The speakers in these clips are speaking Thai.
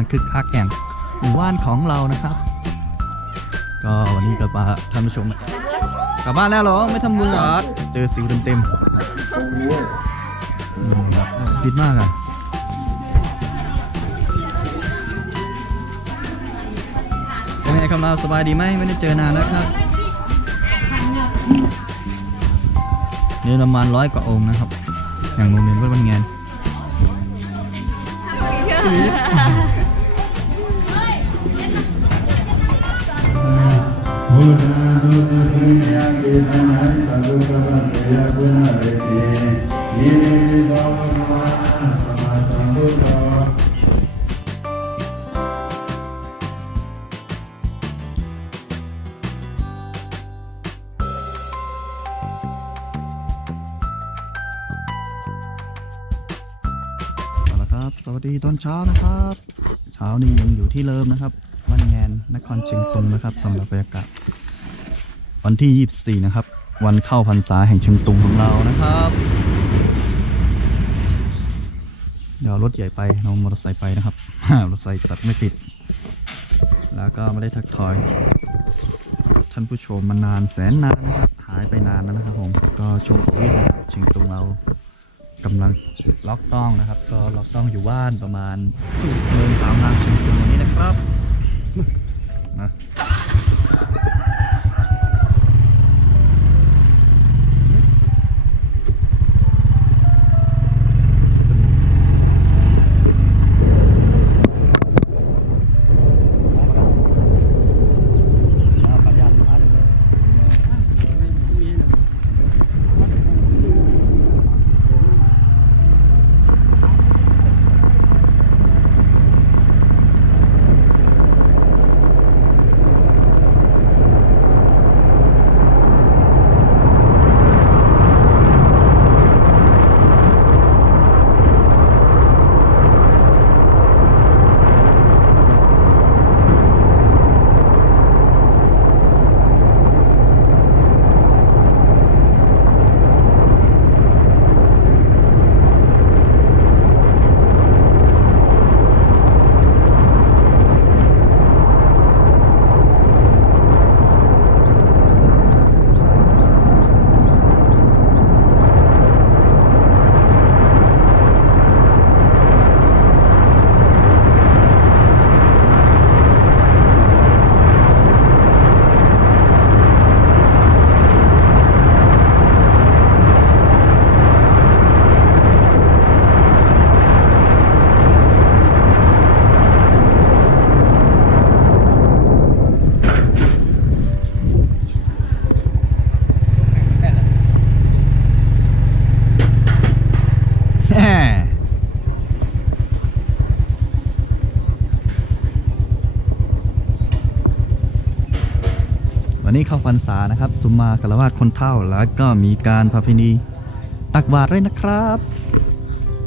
ลังคึกคักแห่งหมู่บ้านของเรานะครับ ก็วันนี้ก็มาท่านผู้ชมกลับบ้านแล้วเหรอไม่ทำบุญเหรอเจอสิวเต็มๆอืมสปีดมากอะเป็นไงครับเราสบายดีไหมไม่ได้เจอนานแล้วครับเนื้อประมาณร้อยกว่าองค์นะครับ อย่างโรงเรียนวัดวันงานะวะสัมมาสัมพุทโธเอาละครับสวัสดีตอนเช้านะครับ เช้านี้ยังอยู่ที่เลิมนะครับวันงานนครเชียงตุงนะครับสำหรับบรรยากาศ วันที่ 24 นะครับ วันเข้าพรรษาแห่งเชียงตุงของเรานะครับ เดี๋ยวรถใหญ่ไปน้องมอเตอร์ไซค์ไปนะครับรถไซค์ตัดไม่ติด แล้วก็ไม่ได้ทักทอย ท่านผู้ชมมานานแสนนานนะครับ หายไปนานแล้วนะครับผมก็ช่วงโควิดนะครับเชียงตุงเรากำลังล็อกต้องนะครับ ก็ล็อกต้องอยู่บ้านประมาณเมืองสามทางเชียงตุงวันนี้นะครับมา นนี้เข้าพรรษานะครับสุมมาคารวาสคนเท่าแล้วก็มีการพาพินีตักบาตรด้วยนะครับ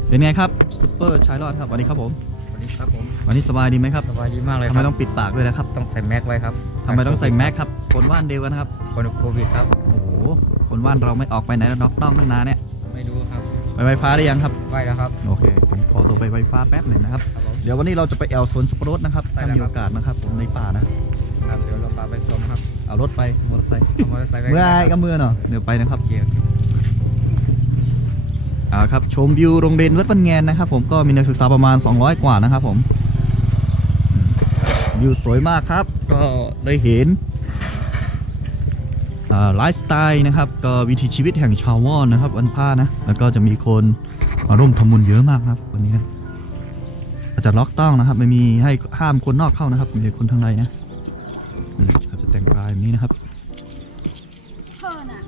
เป็นไงครับซุปเปอร์ชายรอดครับวันนี้ครับผมสวัสดีครับผมวันนี้สบายดีไหมครับสบายดีมากเลยทำคไมรับต้องปิดปากด้วยนะครับต้องใส่แม็กไว้ครับทำไมต้องใส่แมสครับคนว่านเดียวกันนะครับคนโควิดครับ โอ้โหคนว่านเราไม่ออกไปไหนแล้วน็อกต้องตั้งนานเนี่ยไม่รู้ครับไปไฟฟ้าได้ยังครับ ไหวแล้วครับ โอเคผมขอตัวไปไฟฟ้าแป๊บหนึ่งนะครับครับผมเดี๋ยววันนี้เราจะไปแอลสวนสปรตนะครับได้ถ้าแล้วมีครับโอกาสนะครับผมในป่านะ ครับเดี๋ยวเราพาไปชมครับเอารถไปมอเตอร์ไซค์เอามอเตอร์ไซค์ไปเมื่อกัไอ้นก็ครับเมื่อเนาะเดี๋ยวไปนะครับโอเคโอเคเอาครับชมวิวโรงเรียนวัดบันแงนนะครับ ผมก็มีนักศึกษาประมาณ 200 กว่านะครับ ผมวิวสวยมากครับ ก็ได้เห็นอ่าไลฟ์สไตล์นะครับก็วิถีชีวิตแห่งชาวมอญนะครับวันผ้านะแล้วก็จะมีคนมาร่วมทำบุญเยอะมากครับวันนี้นะอาจจะล็อกต้องนะครับ ไม่มีให้ห้ามคนนอกเข้านะครับมีแต่คนทางในนะอืม เขาจะแต่งกายแบบนี้นะครับเพิ่นอะ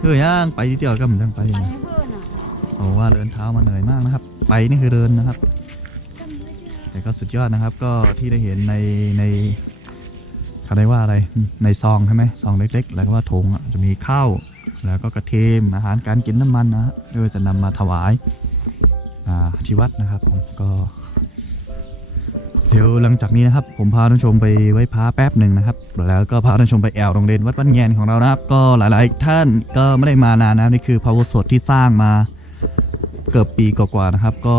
เฮ้ยย่างไปทีเดียวก็เหมือนกันไปไปนะให้เพิ่นอะโอ้ว่าเดินเท้ามาเหนื่อยมากนะครับ ไปนี่คือเดินนะครับจำไม่ได้แต่ก็สุดยอดนะครับ ก็ที่ได้เห็นในในเขาได้ว่าอะไรในซองใช่ไหมซองเล็ก ๆ แล้วก็ว่าถุงอะจะมีข้าวแล้วก็กระเทียมอาหารการกินน้ำมันนะฮะเพื่อจะนำมาถวายอ่าที่วัดนะครับผมก็ เดี๋ยวหลังจากนี้นะครับ ผมพาท่านชมไปไว้พักแป๊บหนึ่งนะครับ แล้วก็พาท่านชมไปแอวโรงเรียนวัดบ้านแงนของเรานะครับ ก็หลายๆ ท่านก็ไม่ได้มานานนะนี่คือพาวเวอร์สดที่สร้างมาเกือบปีกว่าๆนะครับ ก็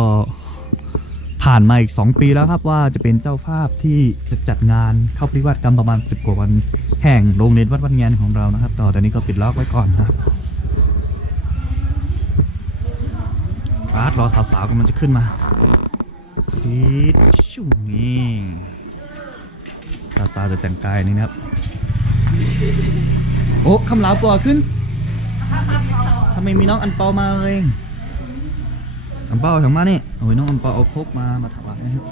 ผ่านมาอีก 2 ปีแล้วครับว่าจะเป็นเจ้าภาพที่จะจัดงานเข้าปฏิวัติกรรมประมาณ 10 กว่าวันแห่งโรงเรียนวัดวัดแงนของเรานะครับต่อแตอนนี้ก็ปิดล็อกไว้ก่อนนะครับอาร์ตรอสาวๆกำลังจะขึ้นมา ดีดชุ่มนี่สาวๆจะแต่งกายนี่นะครับ โอ้คำลาวปัวขึ้นทำไมมีน้องอันเปามาเลย อันเปาถึงมานี่โอ้ยน้องอันเปาเอาโคกมามาถวายนะครับ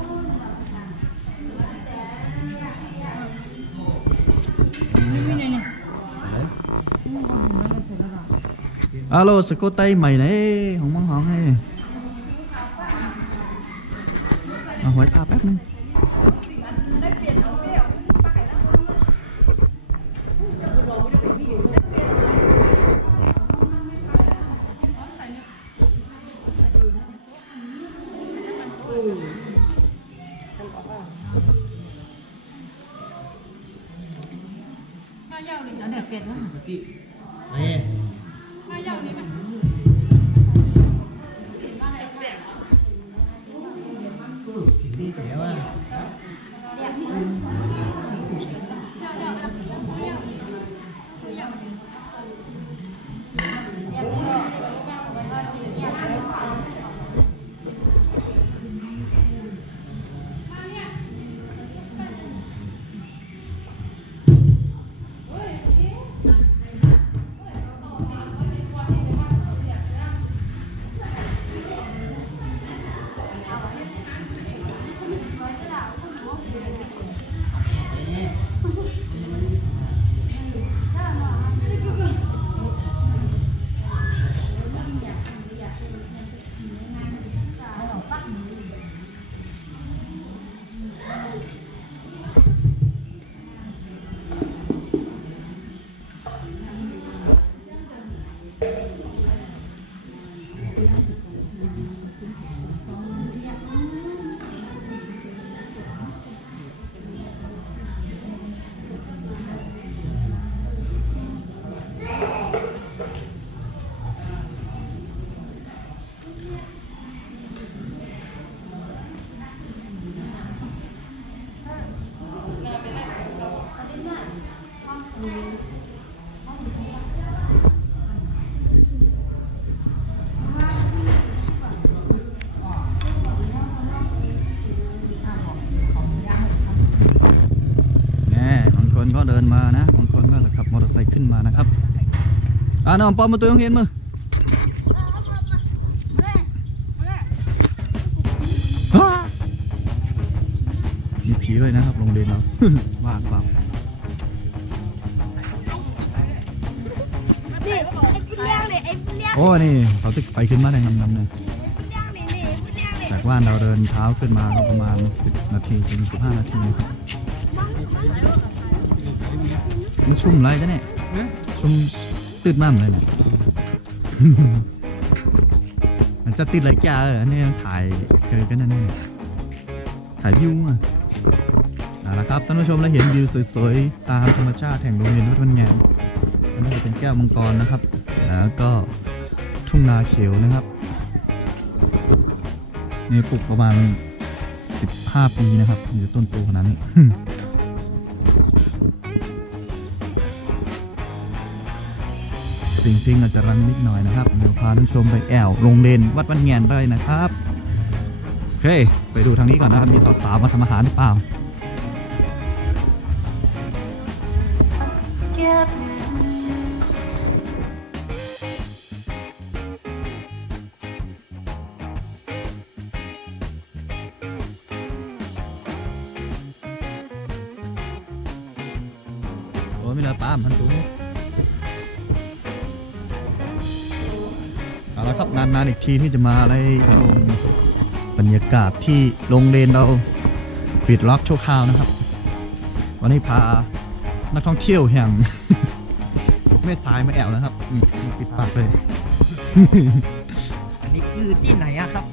ฮัลโหลสกุตไตใหม่ไหนของมังหองให้ เอาห อ่าน้องปอมมาตัวยังเห็นมือฮ่ามีผีเลยนะครับโรงเรียนเราว่างเปล่านี่ไอ้ปุ้นเลี้ยงเลยไอ้ปุ้นเลี้ยงโอ้นี่เขาตึกไปขึ้นมาในน้ำน้ำเลยปุ้นเลี้ยงนี่นี่ปุ้นเลี้ยงเลยจากว่านเราเดินเท้าขึ้นมาก็ประมาณ 10 นาทีถึง 15 นาทีนะครับมันชุ่มไรจ้ะเนี่ยชุ่ม ตืดมากเลยเนี่ย มันจะติดไรจ้าเอออันนี้ถ่ายเคยกันนั่นนี่ถ่ายวิวอะเอาละครับท่านผู้ชมเราเห็นวิวสวยๆ ตามธรรมชาติแห่งโรงเรียนวัดวันแงนอันนี้จะเป็นแก้วมังกรนะครับ แล้วก็ทุ่งนาเขียวนะครับนี่ปลูกประมาณ 15 ปีนะครับอยู่ต้นโตขนาดนี้ สิ่งที่อาจจะรังนิดหน่อยนะครับ เดี๋ยวพาท่านชมไปแอวโรงเรียนวัดวันแงนได้นะครับ โอเค ไปดูทางนี้ก่อนนะครับ มีสาวๆมาทำอาหารหรือเปล่า นานๆอีกทีที่จะมาอะไรชมบรรยากาศที่โรงเรียนเราปิดล็อกชั่วคราวนะครับ วันนี้พานักท่องเที่ยวแห่งแม่สายมาแอวนะครับอืมปิดปากเลย อันนี้คือที่ไหนอะครับ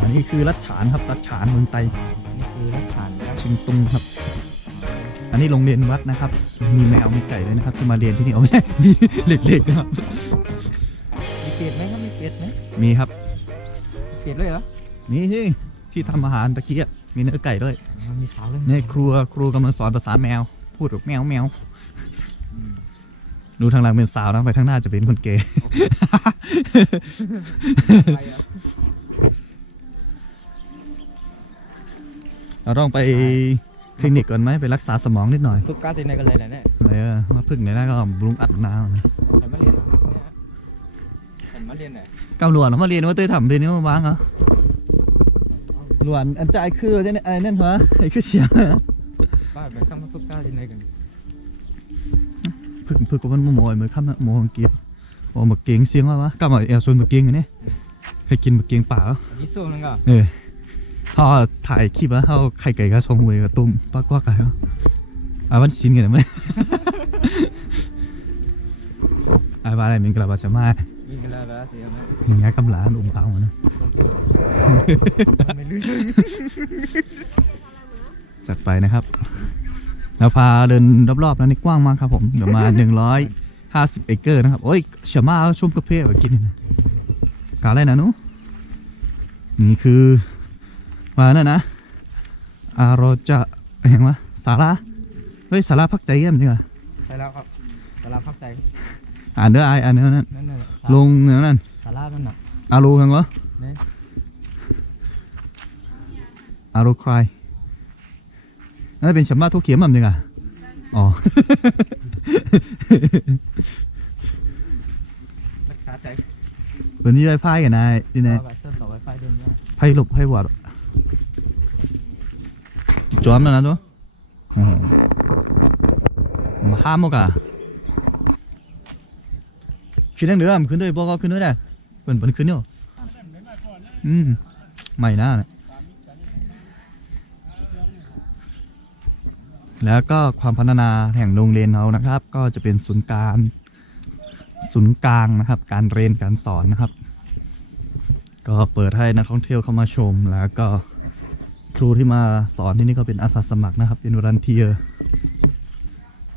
อันนี้คือรัชฉานครับรัชฉานเมืองไตนี่คือรัชฉานครับเชิงตุงครับ อันนี้โรงเรียนวัดนะครับ มีแมวมีไก่เลยนะครับที่มาเรียนที่นี่เอาไม่ใช่มีเด็กๆนะครับ มีเป็ดไหมครับมีเป็ดไหมมีครับเป็ดด้วยเหรอ มีสิที่ทำอาหารตะกี้อะมีเนื้อไก่ด้วยมันมีสาวเลยนี่ครัวครูกำลังสอนภาษาแมว พูดแบบแมวแมวดูทางหลังเป็นสาวนะไปทางหน้าจะเป็นคนเกย์ไปอะเราต้องไปคลินิกก่อนไหมไปรักษาสมองนิดหน่อยทุกการที่ไหนกันเลยแหละเนี่ยอะไรเออมาพึ่งในหน้าก็บำรุงอัดน้ำนะ แต่มาเรียนเนี่ยแต่มาเรียนไหนกำลวนมาเรียนว่าเต้ยทำเรียนนี่มาวางเหรอหลวนอันใจายคือจะเนี่ยไอ้นั่นเหรอไอ้คือเสียงเหรอป้าไปข้ามมาทุกการที่ไหนกันพึ่งพึ่งกับมันโมยมือข้ามนะโมของเกียวโอ้หมึกเกียงเสียงว่าวะกลับมาเอลซนหมึกเกียงอยู่นี่เคยกินหมึกเกียงเปล่ายี่สู้นั่นก็เออเขาถ่ายคลิปแล้วเขาไข่ไก่กับชงเวยกับตุ้มปากว่าไก่เหรออะวันซินกันไหมอะว่าอะไรมันกลับมาจะมา ยิงกันแล้วแล้วเสียไหมอย่างเงี้ยกำลาอุ้มเปล่านะจัดไปนะครับแล้วพาเดินรอบๆแล้วนี่กว้างมากครับผมเดี๋ยวมา 150 เอเกอร์นะครับ โอ้ยเฉมาเอาชมกาแฟไว้กินนะกาอะไรนะหนุนี่คือว่านั่นนะอารจะเห็นวะสาระเฮ้ยสาระพักใจเยี่ยมจริงเหรอใช่แล้วครับสาราพักใจ อ่านเด้อไออ่านเด้อนั่นนั่นน่ะลงอย่างนั้นสารานั่นน่ะอารูเห็นวะเนี่ยอารูคลายนั่นเป็นฉมาทุกเขียมมั้งจริงอะอ๋อรักษาใจวันนี้ได้พายกันนายดีนายต่อไปเส้นต่อไวไฟเดินเนี่ยไพ่หลบไพ่หวัดจอมแล้วนะตัวโอ้โหมาห้ามมกอะ ขึ้นได้เนือมันขึ้นด้วยบอกก็ขึ้นด้วยได้เปิ่นเปิ่นขึ้นเนาะอืมไม่น่านะแล้วก็ความพัฒนาแห่งโรงเรียนเรานะครับ ก็จะเป็นศูนย์กลางศูนย์กลางนะครับ การเรียนการสอนนะครับ ก็เปิดให้นักท่องเที่ยวเข้ามาชม แล้วก็ครูที่มาสอนที่นี่ก็เป็นอาสาสมัครนะครับ เป็นวรันเทียร์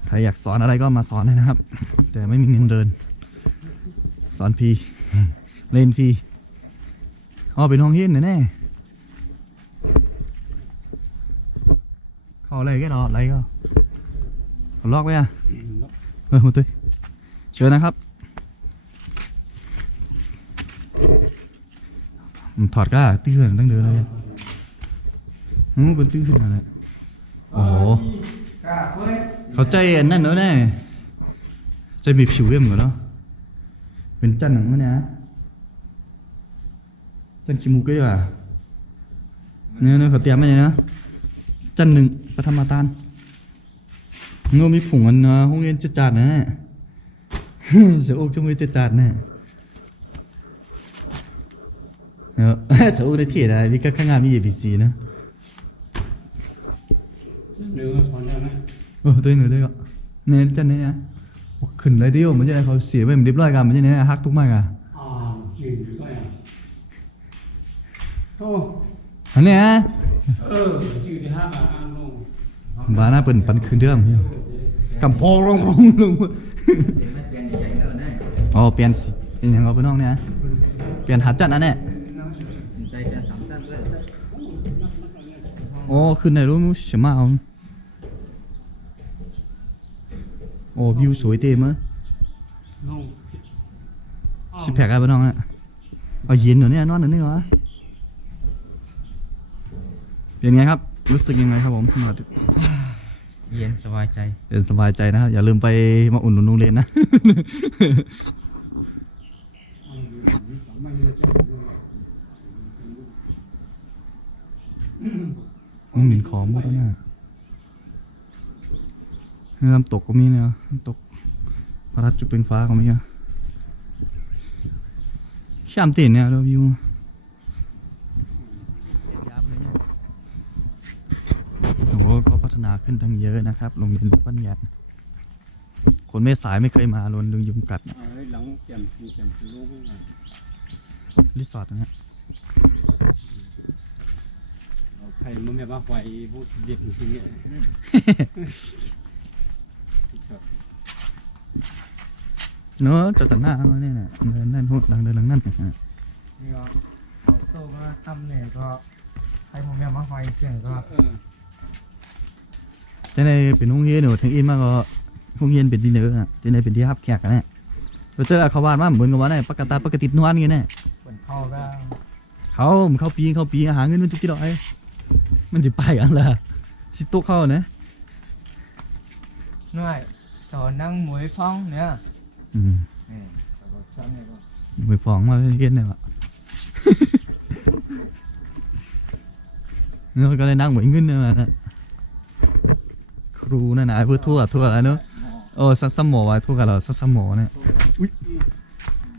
ใครอยากสอนอะไรก็มาสอนได้นะครับ แต่ไม่มีเงินเดิน สอนฟรีเล่นฟรีอ๋อเป็นห้องเฮียนแน่ๆเขาอะไรก็รออะไรก็เขาล็อกไว้อะเออมาตุ้ยเชิญนะครับมันถอดก็ตื้อขึ้นตั้งเดินเลยอะอืมเป็นตื้อขึ้นอะไรโอ้โหเขาใจอันนั่นเนอะแน่ใจมีผิวเอ็มเหรอเนาะ เป็นจันหนังมั้ยเนี่ยจันขี้มูกก็อยู่อะเนี่ยเนี่ยเขาเตรียมมาเนี่ยนะจันหนึ่งปฐมตานเงามีผงอันนะห้องเรียนจะจัดนะเสียอกจมือจะจัดแน่ Ja, så ordet tid er Vi kan kan ha mye vi sier, ne? เนื้อสอนได้ไหม Åh, det er noget, det er Nè, chân này nè Åh, khẩn lấy điêu, mà chứ này เขาเสียไปมันเรียบร้อยกันมันจะเนี่ยฮักทุกมากอะอ่าจริงอยู่ก็อย่างโอ้อันเนี้ยเออจืดที่ห้าบาทอ่านลงบ้าน่าเปิ่นปันคืนเดิมเนี่ยกำพองร้องร้องลงอ๋อเปลี่ยนสีเป็นยังไงพี่น้องเนี่ยเปลี่ยนหาจัดอันเนี้ยใจจะสามสั้นด้วยอ๋อขึ้นไหนรู้มั้ยเฉมาเอา โอ้วิวสวยเต็มอะลงสิบแพกอะไรพี่น้องเนี่ยเอาเย็นเหรอเนี่ยนอนเหรอเนี่ยวะเป็นไงครับ รู้สึกยังไงครับผมมาถึงเย็นสบายใจเป็นสบายใจนะครับอย่าลืมไปมาอุ่นหนุนโรงเรียนนะอืมดินขอมหมดแล้วเนี่ย น้ำตกก็มีเนี่ยน้ำตกพระราชจุเป็นฟ้าก็มีอะชามตินเนี่ยเราวิวยามเลยเนี่ยโอ้โหก็พัฒนาขึ้นตั้งเยอะนะครับ โรงเรียนบ้านแยดคนไม่สายไม่เคยมาโรงเรียนยุงกัดหลังเปลี่ยนสีเปลี่ยนสีลูกรีสอร์ทนะฮะใครมันแบบว่าไฟพวกเด็กจริงเนี่ย เนอะจะตัดหน้ามาเนี่ยนะเดินนั่นพวกหลังเดินหลังนั่นนะฮะนี่ก็เอาโต้มาทำเนี่ยก็ใครผมอยากมาไฟเสียงก็จะได้เป็นห้องเฮียนหนูทั้งอินมากก็ห้องเฮียนเป็นที่เนื้ออะจะได้เป็นที่ฮับแขกกันแน่เราเจอเขาวาดว่าเหมือนกับว่าเนี่ยปกติปกตินวลกันแน่เหมือนเข้าก็เขามันเข้าปีเข้าปีหาเงินมันจะกี่ดอกไอ้มันจะไปอันละสิโตะเข้านะหน่วยต่อนั่งหมวยฟ้องเนี่ย 음. 예. 그거องมาเพื่네น.เนาะก็เลยนั่งเหมือนขึ้นเนี่ะครูนั่นนะเพื่อทั่วทั่วเนาะเออสัสมอวะทั่วกันเราสัสมอเนี่ย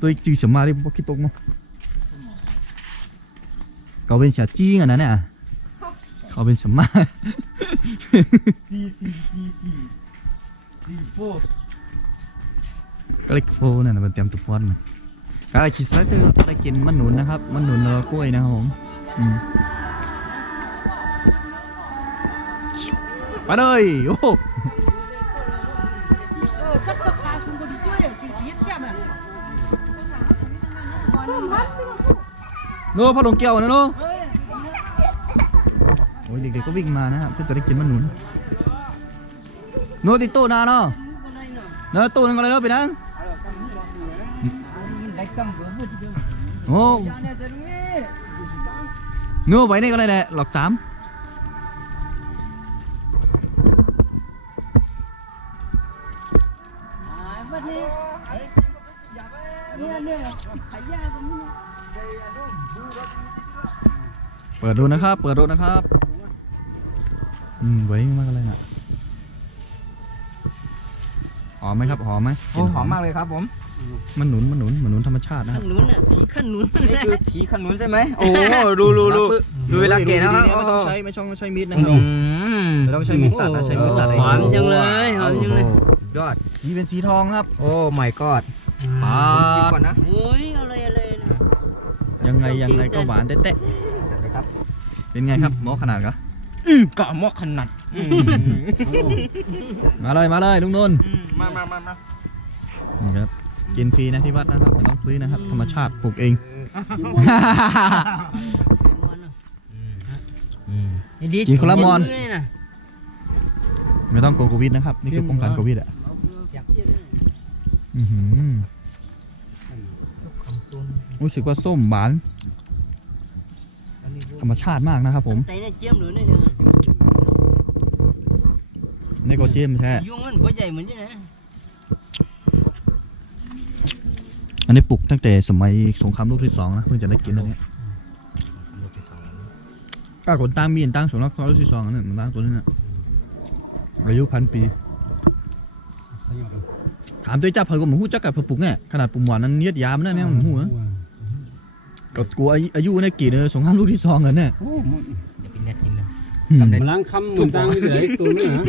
ตัวจืดเฉมาดิบกิตกมั้งเขาเป็นฉาจี้อันนั้นเนี่ยเขาเป็นเฉมา click full นั่นนะมันเตรียมตุกพอนนะอะไรคิดซะคืออะไรกินมะหนุนนะครับมะหนุนแล้วกล้วยนะครับผมมาเลยโอ้โน้พอลงเกี่ยวนะโน้โอ้ยเด็กๆก็วิ่งมานะครับเพื่อจะได้กินมะหนุนโน้ติโตนาเนาะเนาะโตนึงอะไรเนาะไปนั่ง โอ้เนี่ยจะรู้ไหมเนื้อไว้นี่ก็เลยแหละหลอกจามเปิดดูนะครับ เปิดดูนะครับ อืมไว้มากเลยนะหอมไหมครับ หอมไหมหอมมากเลยครับผม มันหนุนมันหนุนมันหนุนธรรมชาตินะครับนุนอะผีขนุนนี่คือผีขนุนใช่ไหมโอ้ดูดูดูดูเวลาเกะนะครับไม่ต้องใช้ไม่ต้องใช้มีดนะคอืรับมไม่ต้องใช้มีดตัดนะใช้มือตัดเองหอมจังเลยหอมจังเลยยอดนี่เป็นสีทองครับ โอ้ my god ปาชิมดก่อนนะโอ้ยอะไรอะไรนะยังไงยังไงก็หวานเตะเดี๋ยวเลยครับๆเป็นไงครับหมอขนาดก็อืมกะหมอกขนาดอืมมาเลยมาเลยลุงนนท์มามามามานี่ครับ กินฟรีนะที่วัดนะครับไม่ต้องซื้อนะครับ ธรรมชาติปลูกเอง กินคนละมอน ไม่ต้องโกลัวโควิดนะครับ นี่คือป้องกันโควิดอะอื้อหือรู้สึกว่าส้มหวาน ธรรมชาติมากนะครับ ผมแต่เนี่ยเจียมหรือเนี่ยในโกเจมใช่ยุงมันหัวใจเหมือนจะนะ อันนี้ปลูกตั้งแต่สมัยสงครามโลกที่สองนะเพิ่งจะได้กินอันเนี้ยก้าขนตั้งมีนตั้งสงครามโลกที่สองอันนี้มันตั้งตัวนี้นะอายุพันปี ถามตัวเจ้าเพิ่นก็มันหู้จักกับเพิ่นปลูกเนี่ยขนาดปุ่มหวานนั้นเนียดยามนนะเนี่ยมันหู้นะก็กลัวอายุอายุเนี่ยกี่เนอสงครามโลกที่สองกันเนี่ยอย่าเป็นเน็ตกินนะอืมมันล้างคำเหมือนตังเหลืออีกตัวนึงนะ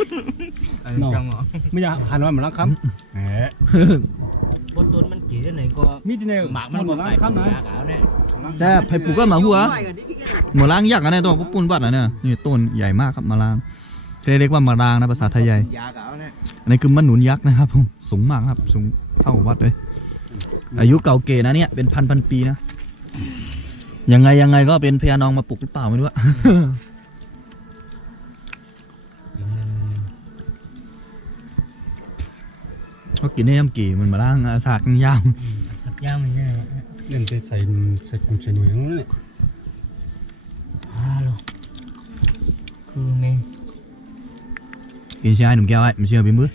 จังเหรอไม่อยากหันว่ามันล้างคำแหม บนต้นมัน กี่ได้ไหนก็มีที่ไหนหมากมันก็ล้าตางยคำนะยากเอาเนี่ยแซ่บไผ่ปลูกก็หมาหัวหมาล้างยักษ์อันนี้ตัวปุ่นบัดอันเนี่ยนี่ต้นใหญ่มากครับมาล้างเรียกว่ามาล้างนะภาษาไทยใหญ่ยาเก่าเนี่ยอันนี้คือมันหนุนยักษ์นะครับผมสูงมากครับสูงเท่ากับวัดเลย อายุเก่าเก๋นะเนี่ยเป็นพันพันปีนะยังไงยังไงก็เป็นพญานองมาปลุกหรือเปล่าไม่รู้อะ ก็กินได้ยำกี่มันมาล่างอาสากยาวสักย่างมันเนี่ยเล่นไปใส่ใส่กุ้งใส่หนูอย่างนั้นแหละฮัลโหลคือเมย์ กินชายหนุ่มแก้วไอ้ไม่เชื่อเป็นมือ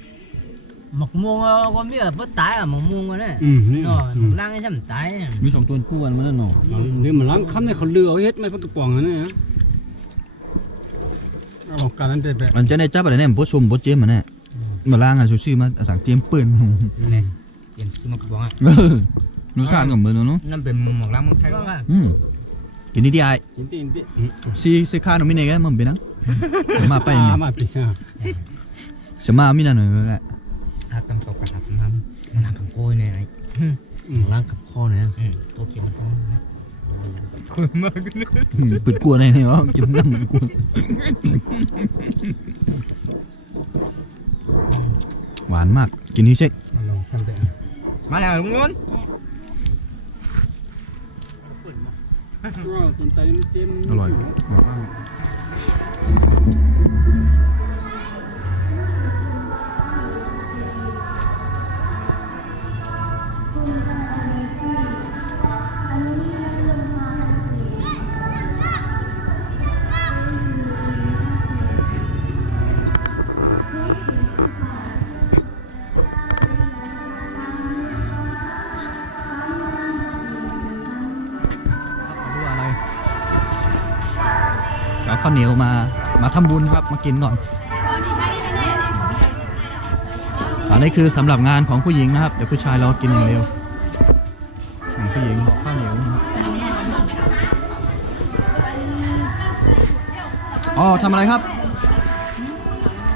หมกม่วงก็มีแบบตายอะหมกม่วงก็เนี่ยอืมนี่เนาะล่างให้ฉันตายมีสองตัวคู่กันมาแล้วเนาะนี่มันล้างคำเนี่ยเขาเลือเอาเฮ็ดไม่พักกระป๋องนั่นนะเอาของการนั้นเด็ดแบบมันจะได้จับอะไรเนี่ยโบชมโบเจมมันแน่มาล่างอะชื่อๆมาอาสากเจมปืนเนี่ยเปลี่ยนชื่อมากระบอกอะเออรู้สารกับมือเนาะนั่นเป็นมุมของล่างมึงใช่หรอวะอืมกินนี่ดีไออินติอินติซีซีคาหนุ่มมิเนกมันเป็นนะมาไปอ่าเนี่ยมาปีซ่าสมามินาหน่อยแหละถ้ากำตกกระหาสมามล่างกับโคยเนี่ยไอ้อืมล่างกับข้อเนี่ยตัวเกี่ยวมันท้องนะคุยมากเลยอืมปืดกลัวในเนี่ยวะกินน้ำมันกลัว หวานมาก กินนี่เช็คเอาลองทำแต่มาแล้วลุงนนท์ว้าวสนใจมันเต็มอร่อยอร่อยมาก เอาข้าวเหนียวมามาทำบุญครับมากินก่อน อันนี้คือสำหรับงานของผู้หญิงนะครับ เดี๋ยวผู้ชายเรากินอย่างเดียวของผู้หญิงขอข้าวเหนียวนะครับอ๋อทำอะไรครับ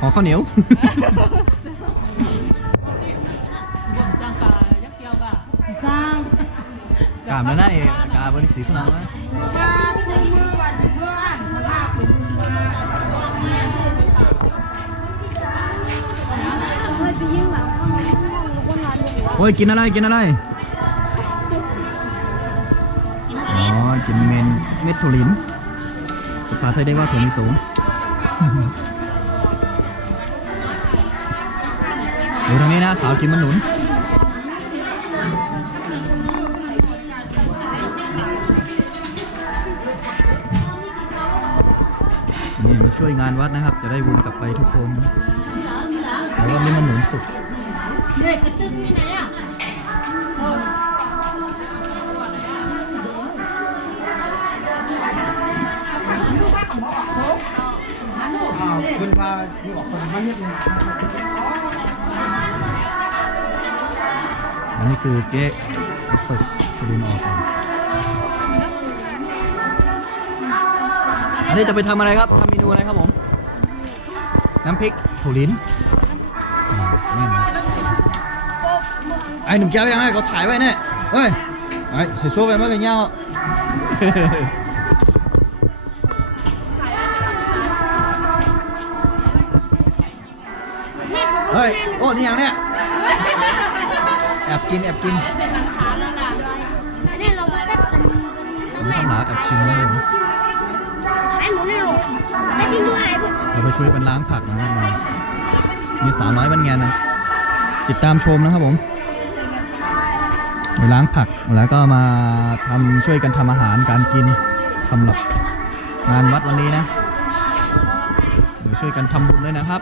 ขอข้าวเหนียวกามแล้วนะเอกกาบริสีพลังนะ อ้ยกินอะไรกินอะไรอ๋อกินเมนเม็ดถั่วลินภาษาไทยเรียกว่าถั่วลิสงดูทางนี้นะสาวกินมันหนุนนี่มาช่วยงานวัดนะครับ จะได้บุญกลับไปทุกคนแล้วก็มีมันหนุนสุก คุณพาดูออกคนมาเนี่ยอันนี้คือเก๊กฝึกจะดึงออกก่อนอันนี้จะไปทำอะไรครับทำเมนูอะไรครับผม น้ำพริกถั่วลิ้นแน่นอน ไอ้หนุ่มแก้วยังไงก็ถ่ายไว้เนี่ยเฮ้ยไอ้ใส่โซ่ไปเมื่อกี้เงี้ยเฮ้ย โอ้ นี่ยังเนี่ย แอบกิน แอบกินนี่เราไม่ได้กันผมข้างหลังแอบชิมนะผมไอ้หมูนี่หรอกได้กินด้วยไอ้พวกเราไปช่วยกันล้างผักนะครับมามีสาวน้อยบ้านงานนะ ติดตามชมนะครับผมไป ล้างผักแล้วก็มาทำช่วยกันทำอาหารการกินสำหรับงานวัดวันนี้นะเดี๋ยวช่วยกันทำบุญด้วยนะครับ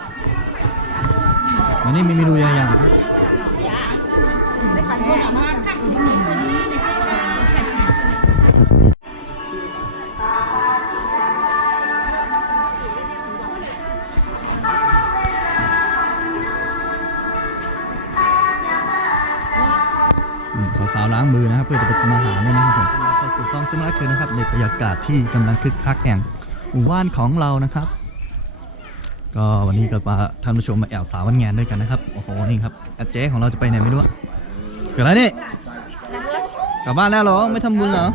วันนี้มีเมนูอะไรอย่าง องสมาร์ทคืนนะครับในบรรยากาศที่กำลังคึกคักแห่งหมู่บ้านของเรานะครับ ก็วันนี้ก็มาท่านผู้ชมมาแอวสาววันงานด้วยกันนะครับโอ้โหนี่ครับอาเจ๊ของเราจะไปไหนไม่รู้อะเกิดอะไรนี่กลับบ้านแล้วเหรอไม่ทำบุญเหรอ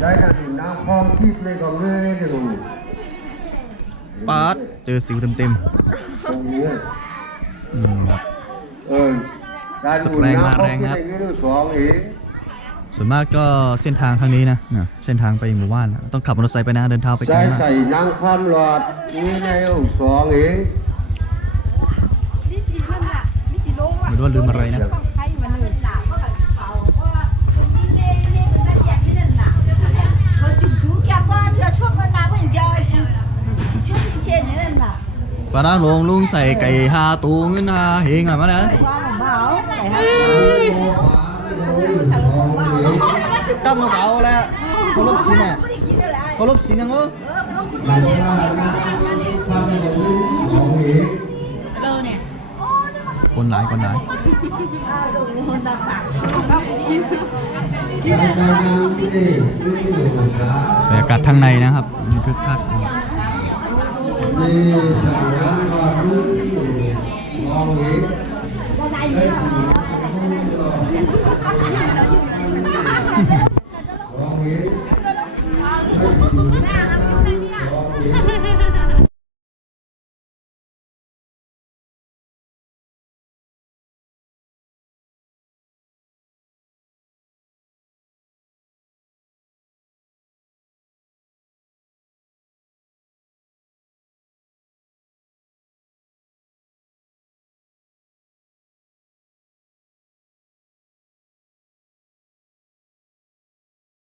ได้กันน้ำพองทิพย์เลยก็เลยเดี๋ยวปาดเจอสิวเต็มตรงนี้ๆอืมครับเออการสุดแรงมาแรงครับที่ได้สองเอง ส่วนมากก็เส้นทางทางนี้นะเนี่ยเส้นทางไปหมู่บ้านนะต้องขับมอเตอร์ไซค์ไปนะเดินเท้าไปไกลใส่มากใส่นางความหลอดนี่ในสองเองนี่สีมันอะนี่สีโลอะไม่รู้ว่าลืมอะไรนะต้องใช้มันหนึ่งหนาเพราะเขาเพราะว่าคนนี้เนี่ยเนี่ยเป็นนักแจกนี่นั่นน่ะเขาจุ่มชูแกบ้านเธอช่วงกันน้ำมันยอยช่วงที่เช่นนั่นน่ะปาดาลงลุงใส่ไก่ฮาตูเงินฮาเฮงอะมาแล้วว่าของเบาแต่ถ้าตั้มเก่าแล้วเขาลบสีเนี่ยไม่ได้กินอะไรเขาลบสียังเออเออมันต้ องกินอะไรเนี่ยเราเนี่ย คนหลายคนหลาย อ้าวดูคนตาปาก บรรยากาศทางในนะครับมันคึกคัก นี่ใ